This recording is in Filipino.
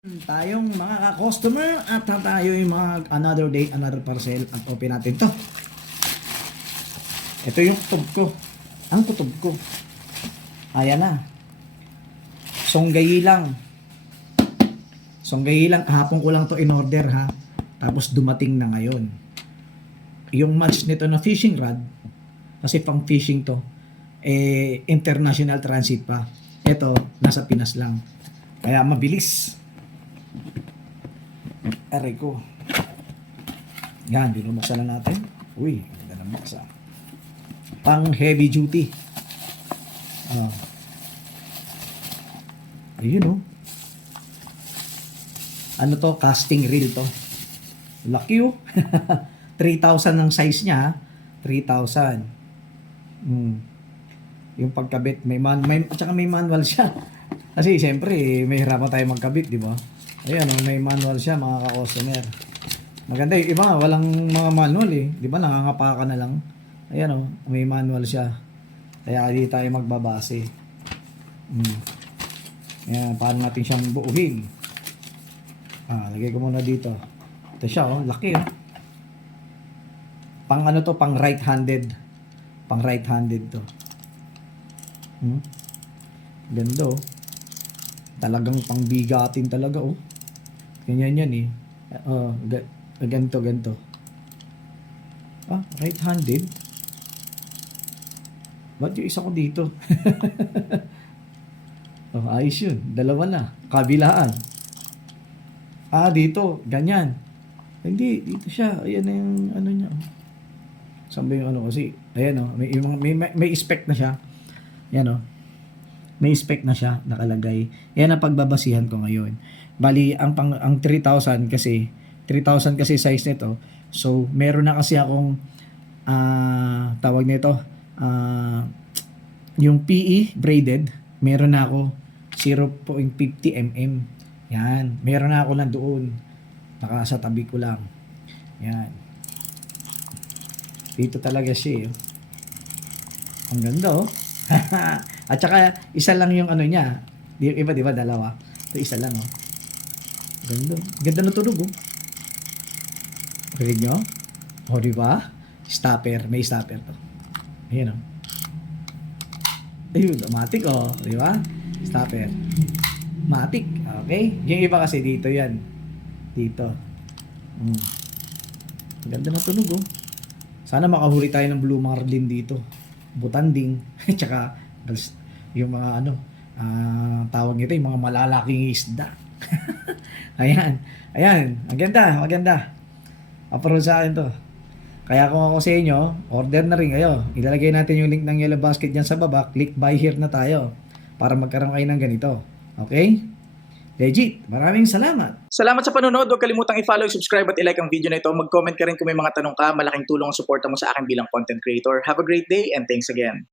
Tayong mga ka-customer at tayo yung mga another day, another parcel at open natin to. Ito yung kutob ko. Ang kutob ko. Ayan na. Songgayi lang. Songgayi lang. Hapon ko lang to in order ha. Tapos dumating na ngayon. Yung match nito na fishing rod, kasi pang fishing to, international transit pa. Ito, nasa Pinas lang. Kaya mabilis. Aray ko. Yan, binubuksan na natin. Uy, ganda ng buksa. Pang heavy duty. Ayun oh. Ano to? Casting reel to. Laki oh. 3,000 ang size niya. 3,000. Yung pagkabit, at saka may manual siya. Kasi siyempre, may hirapan tayo magkabit, di ba? Ayan, may manual siya mga ka-customer. Maganda yung iba, walang mga manual eh. Di ba, nangangapa ka na lang. Ayan may manual siya. Kaya hindi tayo magbabase. Ayan, paano natin siyang buuhin. Lagay ko muna dito. Ito siya laki Pang ano to, pang right-handed. Pang right-handed to. Ganda talagang pangbigatin talaga ganyan yan ganito right-handed. Ba't yung isa ko dito? Ayos yun, dalawa na, kabilaan. Dito ganyan, hindi dito siya. Ayan na yung ano niya. Saan ba yung kasi ayan may spec na siya. Yan may spec na siya nakalagay. Yan ang pagbabasihan ko ngayon. Bali ang 3,000 kasi 3,000 kasi size nito. So meron na kasi akong tawag nito yung PE braided, meron na ako 0.50 mm. Yan, meron na ako na doon. Sa tabi ko lang. Yan. Dito talaga siya. Ang ganda At saka isa lang yung ano niya. Yung iba, di ba, dalawa. Ito isa lang Ganda. Ganda na tunog Rinig nyo? Di ba? Stopper. May stopper to. Ayan Ayun, matic di ba? Stopper. Matic. Okay? Yung iba kasi dito yan. Dito. Ganda na tunog Sana makahuli tayo ng blue marlin dito. Butanding. Tsaka yung mga tawag nito, yung mga malalaking isda. Ayan. Ang maganda. Approve sa akin to. Kaya kung ako sa inyo, order na rin kayo. Ilalagay natin yung link ng Yellow Basket dyan sa baba. Click buy here na tayo para magkaroon kayo ng ganito. Okay? Legit. Maraming salamat. Salamat sa panonood. Huwag kalimutang i-follow, subscribe at i-like ang video na ito. Mag-comment ka rin kung may mga tanong ka. Malaking tulong ang suporta mo sa akin bilang content creator. Have a great day and thanks again.